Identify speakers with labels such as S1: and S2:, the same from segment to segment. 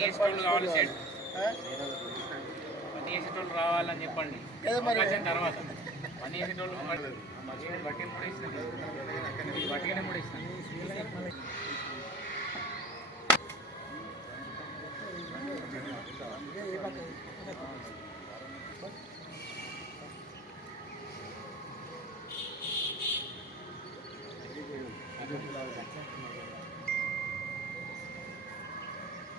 S1: చేసేటోళ్ళు కావాలి సైడ్ పని చేసేటోళ్ళు రావాలని చెప్పండి. అవకాశం తర్వాత. పని చేసేటోళ్ళు బట్టి కూడా ఇస్తాను. బట్టిగానే కూడా ఇస్తాను.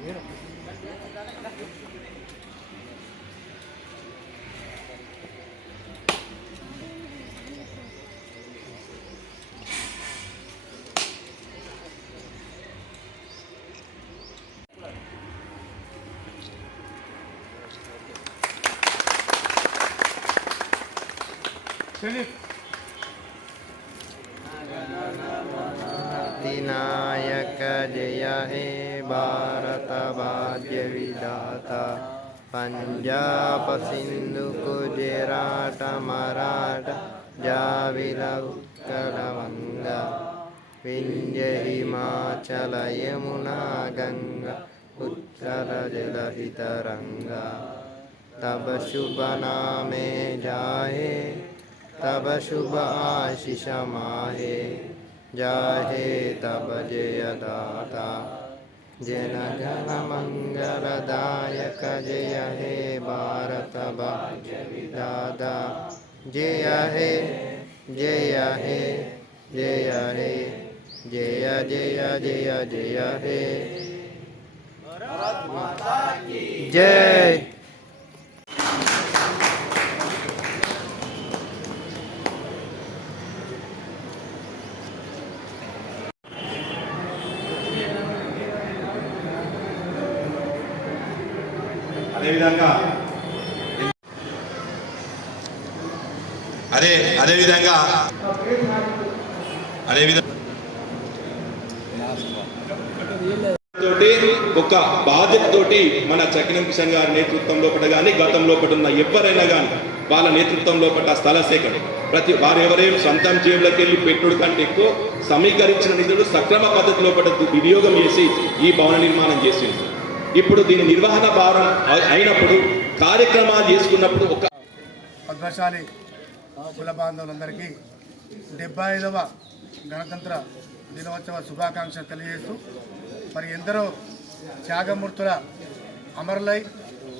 S2: Mira. Pues, भाग्य विधाता पंजाब सिंधु गुजरात मराठा जाविर उत्कल गंगा विंध्य हिमाचल यमुना गंगा उत्कल जलहि तरंगा तब शुभ नामे जाहे तब शुभ आशीष माहे। जाहे तब जय दाता। जन गण मंगलदायक जय हे भारत भाग्य विदाता जय हे जय हे जय हे, जय जय जय जय हे। जय।
S3: అదేవిధంగా అదే అదేవిధంగా అదేవిధంగా తోటి ఒక బాధ్యత తోటి మన చకినం కిషన్ గారి నేతృత్వంలో పట కానీ గతంలో పట్టున్న ఉన్న ఎవరైనా కానీ వాళ్ళ నేతృత్వంలో పట్ట స్థల సేకరణ. ప్రతి వారు సొంతం జేబులకు వెళ్ళి పెట్టుడు కంటే ఎక్కువ సమీకరించిన నిధులు సక్రమ పద్ధతిలో పట వినియోగం చేసి ఈ భవన నిర్మాణం చేసింది. ఇప్పుడు దీని నిర్వహణ భారం అయినప్పుడు కార్యక్రమాలు చేసుకున్నప్పుడు ఒక
S4: పద్మశాలి కుల బాంధవులందరికీ డెబ్బై ఐదవ గణతంత్ర దినోత్సవ శుభాకాంక్షలు తెలియజేస్తూ మరి ఎందరో త్యాగమూర్తుల అమరులై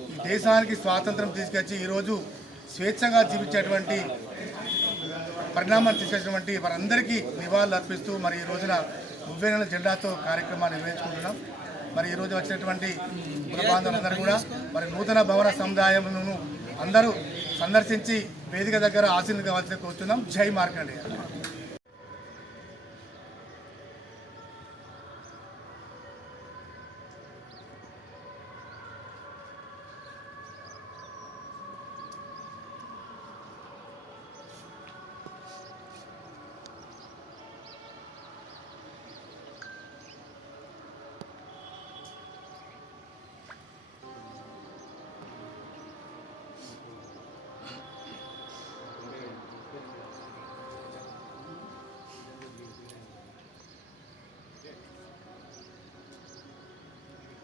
S4: ఈ దేశానికి స్వాతంత్రం తీసుకొచ్చి ఈరోజు స్వేచ్ఛగా జీవించేటువంటి పరిణామాలు తీసుకొచ్చినటువంటి వారందరికీ నివాళులు అర్పిస్తూ మరి ఈ రోజున ఉవ్వెనెల జెండాతో కార్యక్రమాన్ని నిర్వహించుకుంటున్నాం. మరి ఈ రోజు వచ్చినటువంటి కుల బాంధవులందరూ కూడా మరి నూతన భవన సముదాయమును అందరూ సందర్శించి వేదిక దగ్గర ఆశీర్లు కోరుతున్నాం. జై మార్కండేయ.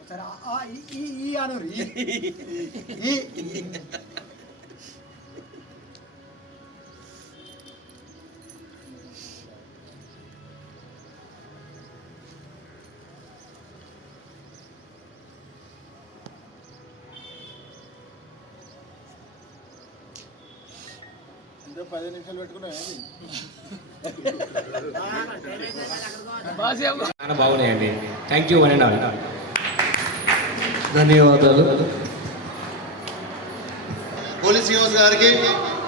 S5: సరే ఈ ఈ
S4: పది నిమిషాలు పెట్టుకున్నా
S6: బాగున్నాయండి. Thank you one and all ధన్యవాదాలు.
S7: పోలీస్ శ్రీనివాస్ గారికి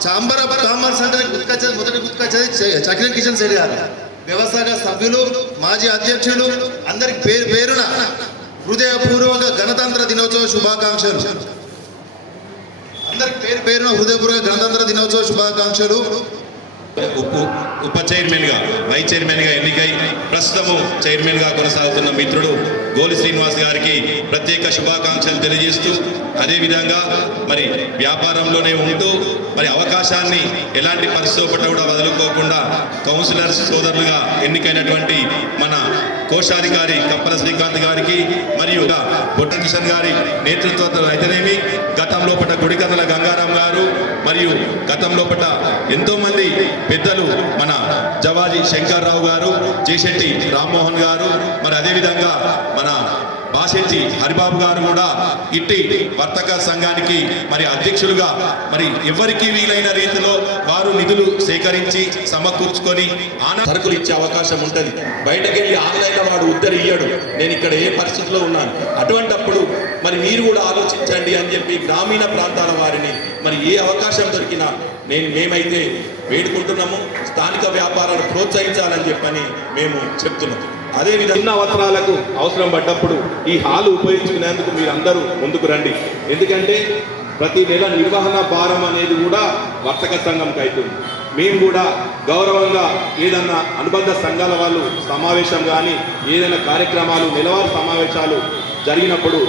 S7: చాంబర్ ఆఫ్ కామర్స్ అంటే గుర్తుకొచ్చేది మొదటి గుర్తుకొచ్చేది చక్రం కిషన్ రెడ్డి గారు. వ్యవసాయ సభ్యులు మాజీ అధ్యక్షులు అందరికి పేరు పేరున హృదయపూర్వక గణతంత్ర దినోత్సవ శుభాకాంక్షలు. అందరికి పేరు పేరున హృదయపూర్వక గణతంత్ర దినోత్సవ శుభాకాంక్షలు.
S3: ఉప ఉప చైర్మన్ వైస్ చైర్మన్గా ఎన్నికై ప్రస్తుతము చైర్మన్గా కొనసాగుతున్న మిత్రుడు గోలి శ్రీనివాస్ గారికి ప్రత్యేక శుభాకాంక్షలు తెలియజేస్తూ అదేవిధంగా మరి వ్యాపారంలోనే ఉంటూ మరి అవకాశాన్ని ఎలాంటి పరిస్థితుల్లో కూడా వదులుకోకుండా కౌన్సిలర్స్ సోదరులుగా ఎన్నికైనటువంటి మన కోశాధికారి కప్పల శ్రీకాంత్ గారికి మరియు బొట్ట కిషన్ గారి నేతృత్వంలో అయితేనేమి గతంలో పట్ల గుడికథల గంగారాం గారు మరియు గతంలో పట్ల ఎంతో మంది పెద్దలు మన జవాజీ శంకర్రావు గారు జేశెట్టి రామ్మోహన్ గారు మరి అదేవిధంగా మన భాషించి హరిబాబు గారు కూడా ఇట్టి వర్తక సంఘానికి మరి అధ్యక్షులుగా మరి ఎవరికి వీలైన రీతిలో వారు నిధులు సేకరించి సమకూర్చుకొని ఆనంద సరుకులు ఇచ్చే అవకాశం ఉంటుంది. బయటకు వెళ్ళి ఆన్లైన్లో వాడు ఉద్దరి ఇయ్యడు. నేను ఇక్కడ ఏ పరిస్థితిలో ఉన్నాను? అటువంటప్పుడు మరి మీరు కూడా ఆలోచించండి అని చెప్పి గ్రామీణ ప్రాంతాల వారిని మరి ఏ అవకాశం దొరికినా నేను మేమైతే వేడుకుంటున్నాము. స్థానిక వ్యాపారాలు ప్రోత్సహించాలని చెప్పని మేము చెప్తున్నాం. అదేవిధంగా చిన్న అవసరాలకు అవసరం పడ్డప్పుడు ఈ హాలు ఉపయోగించుకునేందుకు మీరు అందరూ ముందుకు రండి. ఎందుకంటే ప్రతి నెల నిర్వహణ భారం అనేది కూడా వర్తక సంఘంకి అవుతుంది. మేము కూడా గౌరవంగా ఏదన్నా అనుబంధ సంఘాల వాళ్ళు సమావేశం కానీ ఏదైనా కార్యక్రమాలు నెలవారీ సమావేశాలు జరిగినప్పుడు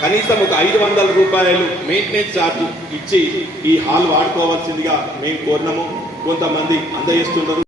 S3: కనీసం ఒక ఐదు వందల రూపాయలు మెయింటెనెన్స్ ఛార్జ్ ఇచ్చి ఈ హాల్ వాడుకోవాల్సిందిగా మేము కోరినాము. కొంతమంది అందజేస్తున్నారు.